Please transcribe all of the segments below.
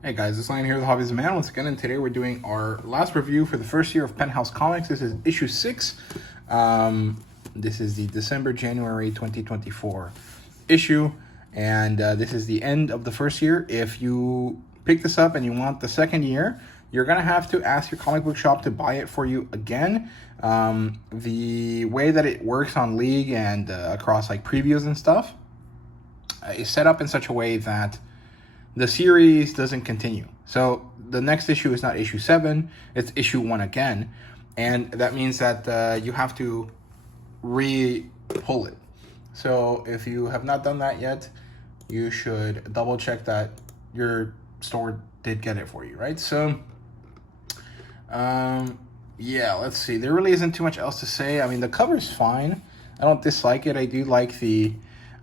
Hey guys, it's Lion here with HobbiesofaMan once again, and today we're doing our last review for the first year of Penthouse Comics. This is issue 6. This is the December-January 2024 issue, and this is the end of the first year. If you pick this up and you want the second year, you're going to have to ask your comic book shop to buy it for you again. The way that it works on League and across like previews and stuff is set up in such a way that the series doesn't continue. So the next issue is not issue 7, it's issue 1 again. And that means that you have to re-pull it. So if you have not done that yet, you should double check that your store did get it for you, right? So, yeah, let's see. There really isn't too much else to say. I mean, the cover's fine. I don't dislike it. I do like the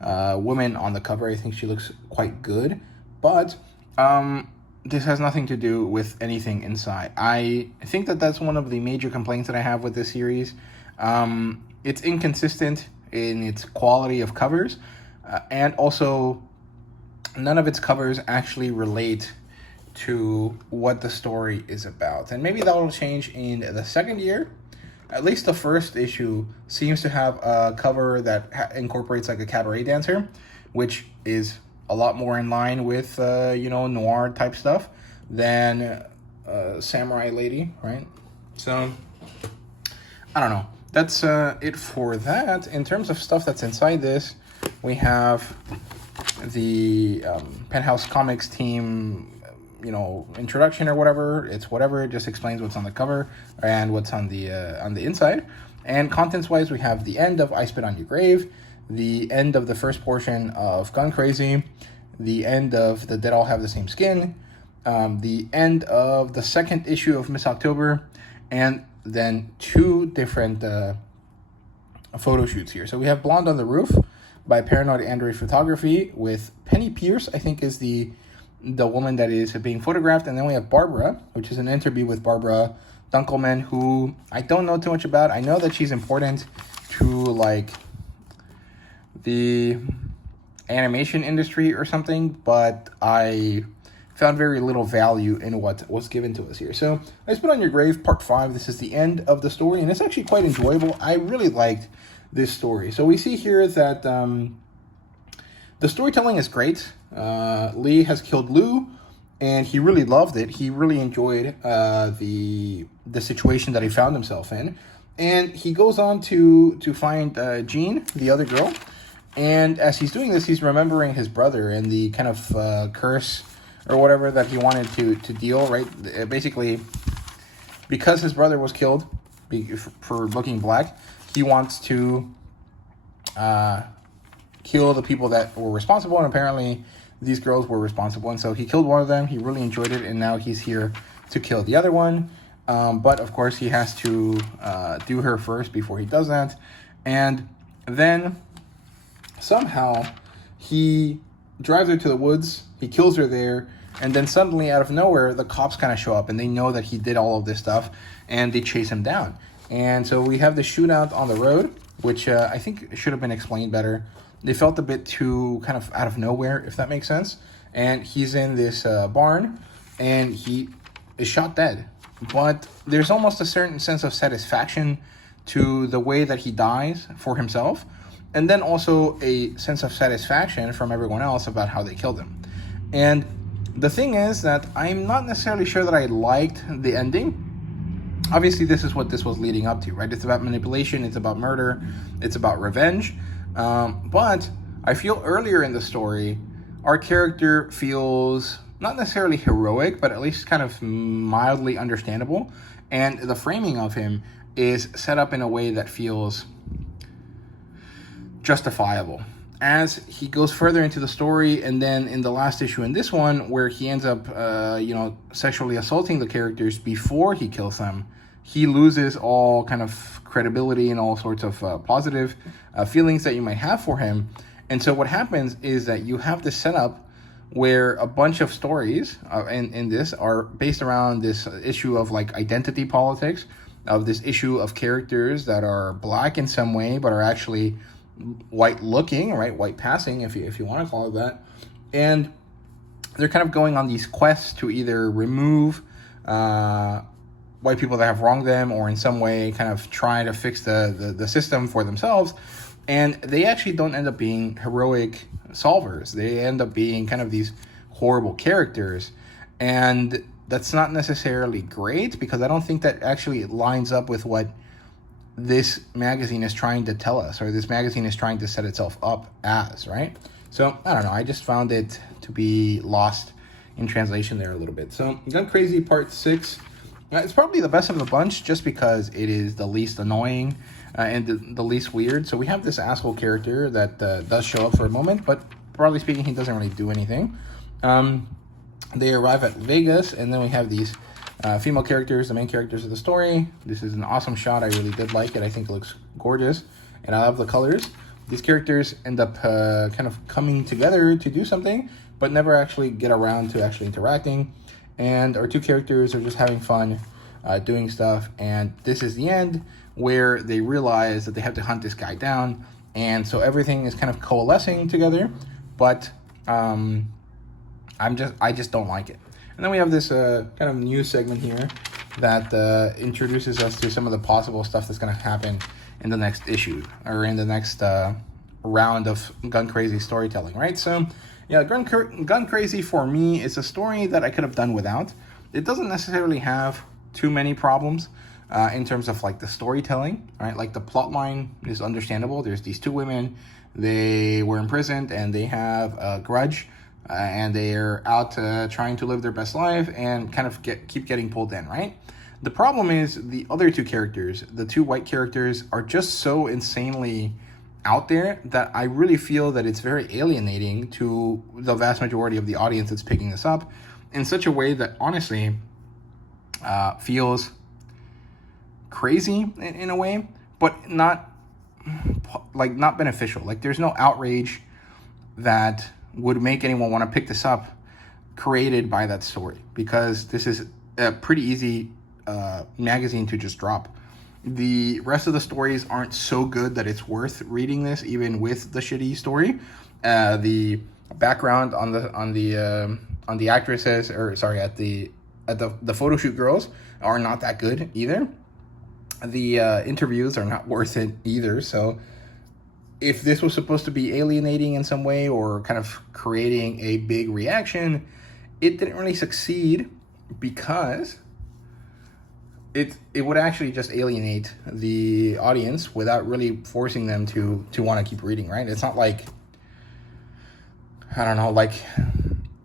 woman on the cover. I think she looks quite good. But this has nothing to do with anything inside. I think that that's one of the major complaints that I have with this series. It's inconsistent in its quality of covers, and also none of its covers actually relate to what the story is about. And maybe that will change in the second year. At least the first issue seems to have a cover that incorporates like a cabaret dancer, which is a lot more in line with, noir type stuff than Samurai Lady, right? So, I don't know. That's it for that. In terms of stuff that's inside this, we have the Penthouse Comics team, introduction or whatever. It's whatever. It just explains what's on the cover and what's on the inside. And contents-wise, we have the end of I Spit on Your Grave, the end of the first portion of Gun Crazy, the end of The Dead All Have the Same Skin, the end of the second issue of Miss October, and then two different photo shoots here. So we have Blonde on the Roof by Paranoid Android Photography with Penny Pierce, I think is the woman that is being photographed. And then we have Barbara, which is an interview with Barbara Dunkelman, who I don't know too much about. I know that she's important to like the animation industry or something, but I found very little value in what was given to us here. So I Spit on Your Grave part 5. This is the end of the story, and it's actually quite enjoyable. I really liked this story. So we see here that the storytelling is great. Lee has killed Lou, and he really loved it. He really enjoyed the situation that he found himself in. And he goes on to find Jean, the other girl. And as he's doing this, he's remembering his brother and the kind of curse or whatever that he wanted to deal, right? Basically, because his brother was killed for looking black, he wants to kill the people that were responsible, and apparently these girls were responsible. And so he killed one of them. He really enjoyed it, and now he's here to kill the other one. But, of course, he has to do her first before he does that. And then somehow he drives her to the woods, he kills her there, and then suddenly out of nowhere the cops kind of show up, and they know that he did all of this stuff, and they chase him down. And so we have the shootout on the road, which I think should have been explained better. They felt a bit too kind of out of nowhere, if that makes sense. And he's in this barn, and he is shot dead. But there's almost a certain sense of satisfaction to the way that he dies for himself, and then also a sense of satisfaction from everyone else about how they killed him. And the thing is that I'm not necessarily sure that I liked the ending. Obviously, this is what this was leading up to, right? It's about manipulation, it's about murder, it's about revenge. But I feel earlier in the story, our character feels not necessarily heroic, but at least kind of mildly understandable. And the framing of him is set up in a way that feels justifiable. As he goes further into the story, and then in the last issue in this one, where he ends up, sexually assaulting the characters before he kills them, he loses all kind of credibility and all sorts of positive feelings that you might have for him. And so what happens is that you have this setup where a bunch of stories in this are based around this issue of like identity politics, of this issue of characters that are black in some way, but are actually white looking, right? White passing, if you want to call it that. And they're kind of going on these quests to either remove white people that have wronged them, or in some way kind of try to fix the system for themselves. And they actually don't end up being heroic solvers. They end up being kind of these horrible characters. And that's not necessarily great, because I don't think that actually lines up with what this magazine is trying to tell us, or this magazine is trying to set itself up as, right? So, I don't know. I just found it to be lost in translation there a little bit. So, Gun Crazy Part 6. It's probably the best of the bunch, just because it is the least annoying and the least weird. So we have this asshole character that does show up for a moment, but broadly speaking, he doesn't really do anything. They arrive at Vegas, and then we have these female characters, the main characters of the story. This is an awesome shot. I really did like it. I think it looks gorgeous, and I love the colors. These characters end up kind of coming together to do something, but never actually get around to actually interacting. And our two characters are just having fun doing stuff. And this is the end, where they realize that they have to hunt this guy down. And so everything is kind of coalescing together, but I just don't like it. And then we have this kind of news segment here that introduces us to some of the possible stuff that's going to happen in the next issue, or in the next round of Gun Crazy storytelling, right? So, yeah, Gun Crazy for me is a story that I could have done without. It doesn't necessarily have too many problems in terms of like the storytelling, right? Like the plot line is understandable. There's these two women, they were imprisoned and they have a grudge, and they're out trying to live their best life and kind of keep getting pulled in, right? The problem is the other two characters, the two white characters, are just so insanely out there that I really feel that it's very alienating to the vast majority of the audience that's picking this up, in such a way that honestly feels crazy in a way, but not beneficial. Like, there's no outrage that would make anyone want to pick this up created by that story, because this is a pretty easy magazine to just drop. The rest of the stories aren't so good that it's worth reading this, even with the shitty story. The background on the actresses, or sorry, at the photo shoot girls, are not that good either. The interviews are not worth it either. So if this was supposed to be alienating in some way, or kind of creating a big reaction, it didn't really succeed, because it would actually just alienate the audience without really forcing them to want to keep reading, right? It's not like, I don't know, like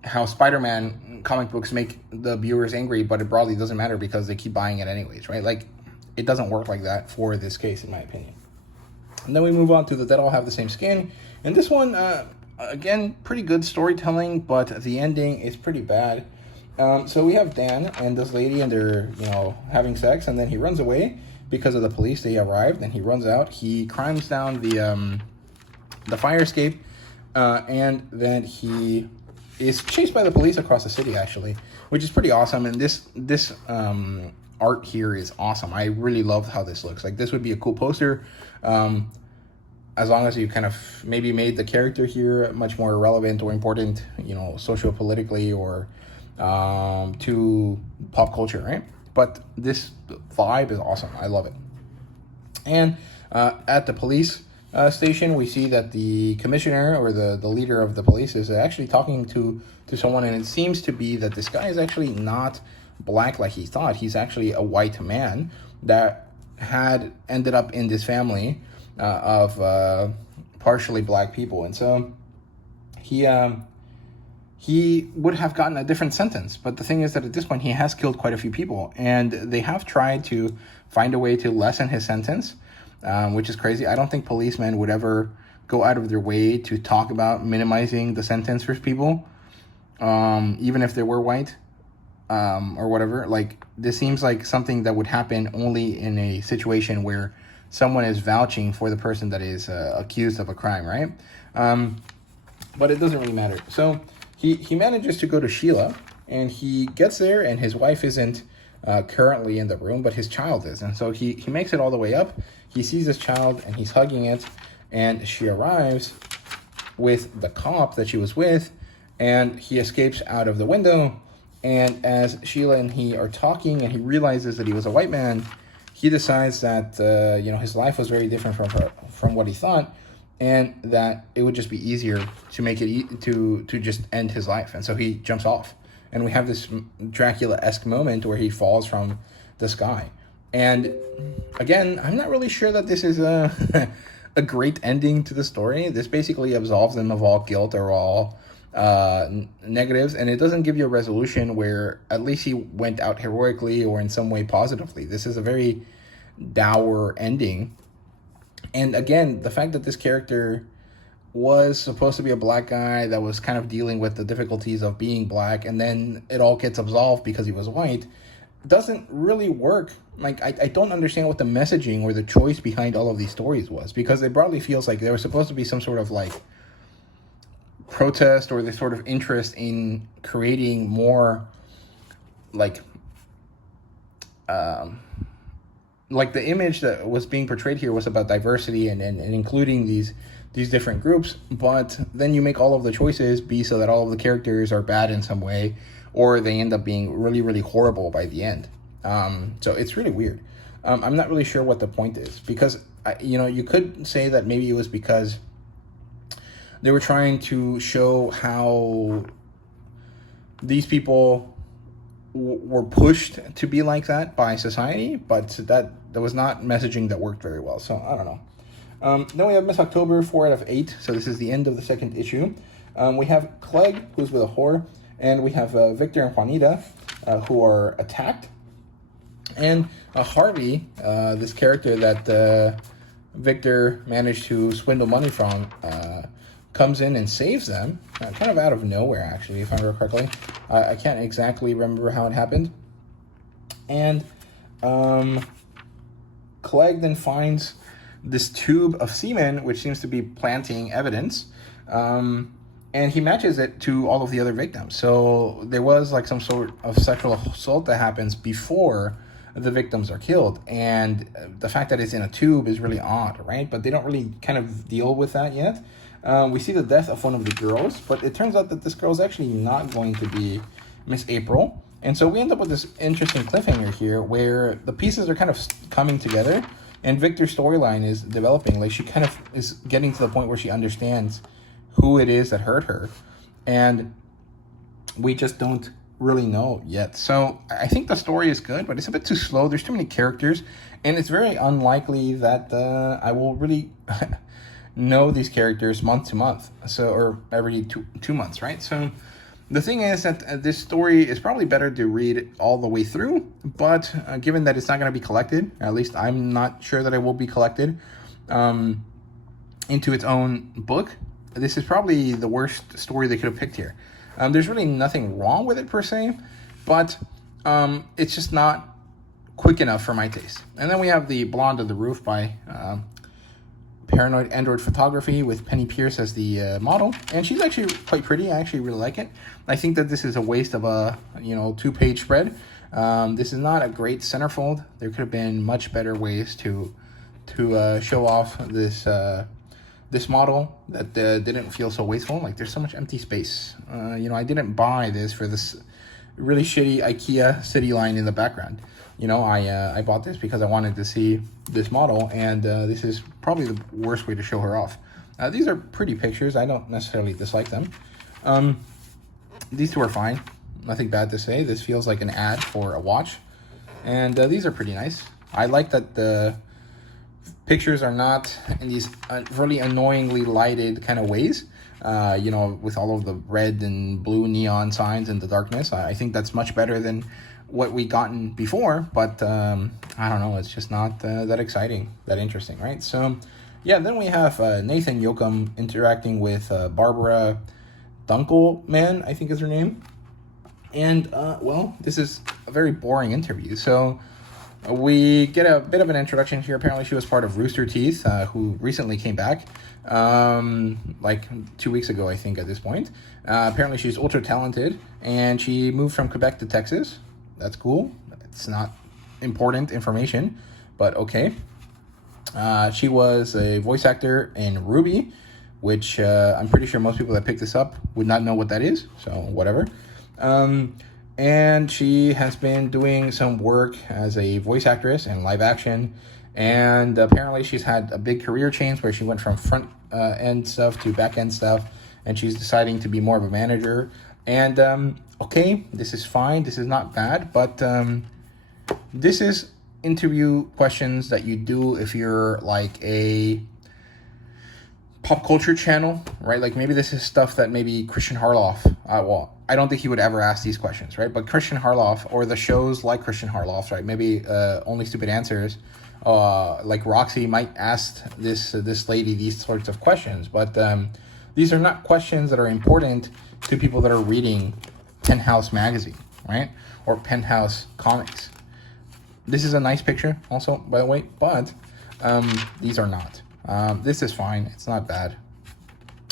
how Spider-Man comic books make the viewers angry, but it broadly doesn't matter because they keep buying it anyways, right? Like, it doesn't work like that for this case, in my opinion. And then we move on to The Dead All Have the Same Skin. And this one, again, pretty good storytelling, but the ending is pretty bad. So we have Dan and this lady, and they're, having sex, and then he runs away because of the police. They arrived, and he runs out. He climbs down the fire escape, and then he is chased by the police across the city, actually, which is pretty awesome. And this art here is awesome. I really love how this looks. Like, this would be a cool poster, as long as you kind of maybe made the character here much more relevant or important, socio-politically, or to pop culture, right? But this vibe is awesome. I love it. And at the police station, we see that the commissioner, or the leader of the police, is actually talking to someone, and it seems to be that this guy is actually not black like he thought. He's actually a white man that had ended up in this family of partially black people, and so he would have gotten a different sentence. But the thing is that at this point, he has killed quite a few people, and they have tried to find a way to lessen his sentence, which is crazy. I don't think policemen would ever go out of their way to talk about minimizing the sentence for people, even if they were white, or whatever. Like, this seems like something that would happen only in a situation where someone is vouching for the person that is accused of a crime, right? But it doesn't really matter. So he manages to go to Sheila, and he gets there, and his wife isn't currently in the room, but his child is. And so he makes it all the way up. He sees his child, and he's hugging it, and she arrives with the cop that she was with, and he escapes out of the window. And as Sheila and he are talking, and he realizes that he was a white man, he decides that his life was very different from what he thought, and that it would just be easier to make it to just end his life. And so he jumps off, and we have this Dracula-esque moment where he falls from the sky. And again, I'm not really sure that this is a a great ending to the story. This basically absolves him of all guilt or all negatives, and it doesn't give you a resolution where at least he went out heroically or in some way positively. This is a very dour ending. And again, the fact that this character was supposed to be a black guy that was kind of dealing with the difficulties of being black, and then it all gets absolved because he was white, doesn't really work. Like, I don't understand what the messaging or the choice behind all of these stories was, because it broadly feels like there was supposed to be some sort of like protest or this sort of interest in creating more like the image that was being portrayed here was about diversity and including these different groups, but then you make all of the choices be so that all of the characters are bad in some way, or they end up being really, really horrible by the end. So it's really weird. I'm not really sure what the point is, because you could say that maybe it was because they were trying to show how these people were pushed to be like that by society, but that was not messaging that worked very well. So I don't know. Then we have Miss October, 4 out of 8. So this is the end of the second issue. We have Clegg, who's with a whore, and we have Victor and Juanita, who are attacked. And Harvey, this character that Victor managed to swindle money from, comes in and saves them, kind of out of nowhere, actually, if I remember correctly. I can't exactly remember how it happened. And Clegg then finds this tube of semen, which seems to be planting evidence, and he matches it to all of the other victims. So there was like some sort of sexual assault that happens before the victims are killed, and the fact that it's in a tube is really odd, right? But they don't really kind of deal with that yet. We see the death of one of the girls, but it turns out that this girl is actually not going to be Miss April. And so we end up with this interesting cliffhanger here where the pieces are kind of coming together, and Victor's storyline is developing. Like, she kind of is getting to the point where she understands who it is that hurt her, and we just don't really know yet. So I think the story is good, but it's a bit too slow. There's too many characters, and it's very unlikely that I will really know these characters month to month, or every two months, right? So the thing is that this story is probably better to read all the way through, but given that it's not going to be collected, at least I'm not sure that it will be collected into its own book, this is probably the worst story they could have picked here. There's really nothing wrong with it per se, but it's just not quick enough for my taste. And then we have The Blonde on the Roof by Paranoid Android Photography with Penny Pierce as the model, and she's actually quite pretty. I actually really like it. I think that this is a waste of a 2-page spread. This is not a great centerfold. There could have been much better ways to show off this model that didn't feel so wasteful. Like, there's so much empty space. I didn't buy this for this really shitty IKEA city line in the background. I bought this because I wanted to see this model, and this is probably the worst way to show her off. These are pretty pictures. I don't necessarily dislike them. These two are fine. Nothing bad to say. This feels like an ad for a watch. And these are pretty nice. I like that the pictures are not in these really annoyingly lighted kind of ways. With all of the red and blue neon signs in the darkness. I think that's much better than what we gotten before, but I don't know, it's just not that exciting, that interesting, right? So yeah, then we have Nathan Yoakum interacting with Barbara Dunkelman, I think is her name. And this is a very boring interview. So we get a bit of an introduction here. Apparently she was part of Rooster Teeth, who recently came back like 2 weeks ago, I think, at this point. Apparently she's ultra talented, and she moved from Quebec to Texas. That's cool. It's not important information, but okay. She was a voice actor in Ruby, which I'm pretty sure most people that pick this up would not know what that is, so whatever. And she has been doing some work as a voice actress in live action, and apparently she's had a big career change where she went from front end stuff to back end stuff, and she's deciding to be more of a manager. And okay, this is fine, this is not bad, but this is interview questions that you do if you're like a pop culture channel, right? Like maybe this is stuff that maybe Christian Harloff, well, I don't think he would ever ask these questions, right? But Christian Harloff, or the shows like Christian Harloff, right? Maybe Only Stupid Answers, like Roxy might ask this lady these sorts of questions, but these are not questions that are important to people that are reading Penthouse magazine, right? Or Penthouse comics. This is a nice picture also, by the way, but these are not. This is fine. It's not bad.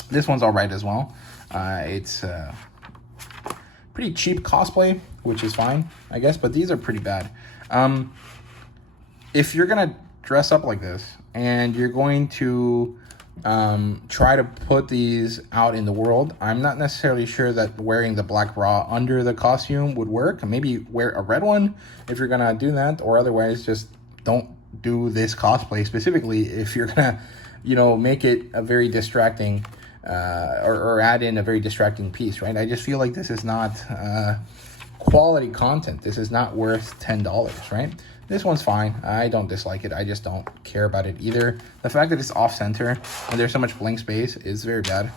This one's all right as well. It's pretty cheap cosplay, which is fine, I guess, but these are pretty bad. If you're going to dress up like this and you're going to try to put these out in the world, I'm not necessarily sure that wearing the black bra under the costume would work. Maybe wear a red one if you're going to do that, or otherwise just don't do this cosplay specifically if you're gonna, you know, make it a very distracting or add in a very distracting piece, right? I just feel like this is not quality content. This is not worth $10, right? This one's fine. I don't dislike it. I just don't care about it either. The fact that it's off center and there's so much blank space is very bad.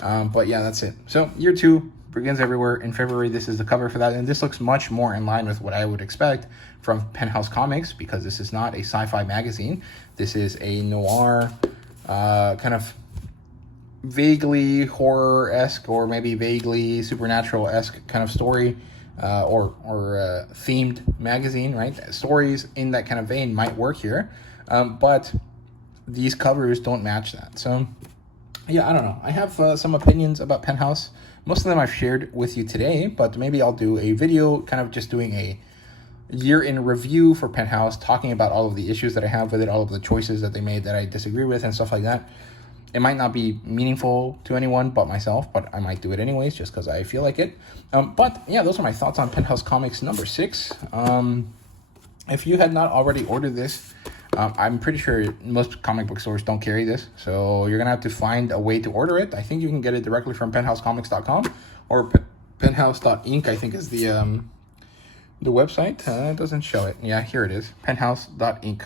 But yeah, that's it. So year 2 begins everywhere in February. This is the cover for that, and this looks much more in line with what I would expect from Penthouse Comics, because this is not a sci-fi magazine. This is a noir, kind of vaguely horror-esque or maybe vaguely supernatural-esque kind of story, or themed magazine, right? Stories in that kind of vein might work here, but these covers don't match that. So yeah, I don't know. I have some opinions about Penthouse. Most of them I've shared with you today, but maybe I'll do a video kind of just doing a year in review for Penthouse, talking about all of the issues that I have with it, all of the choices that they made that I disagree with and stuff like that. It might not be meaningful to anyone but myself, but I might do it anyways just because I feel like it. But yeah, those are my thoughts on Penthouse Comics number 6. If you had not already ordered this, I'm pretty sure most comic book stores don't carry this, so you're going to have to find a way to order it. I think you can get it directly from penthousecomics.com or penthouse.inc, I think is the website. It doesn't show it. Yeah, here it is, penthouse.inc.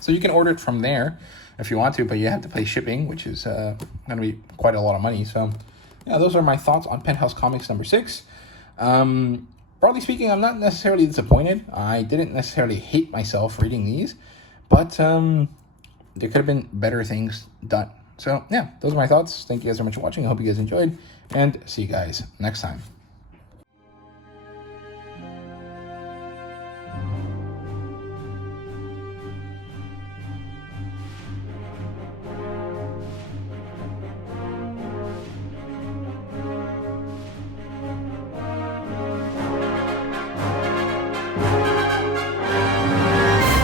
So you can order it from there if you want to, but you have to pay shipping, which is going to be quite a lot of money. So yeah, those are my thoughts on Penthouse Comics number 6. Broadly speaking, I'm not necessarily disappointed. I didn't necessarily hate myself reading these, but there could have been better things done. So yeah, those are my thoughts. Thank you guys so much for watching. I hope you guys enjoyed, and see you guys next time.